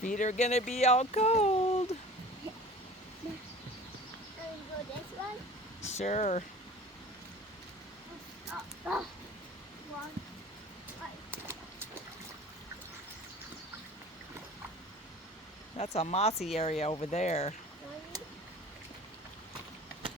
Feet are gonna be all cold. Can we go this one? Sure. One. That's a mossy area over there.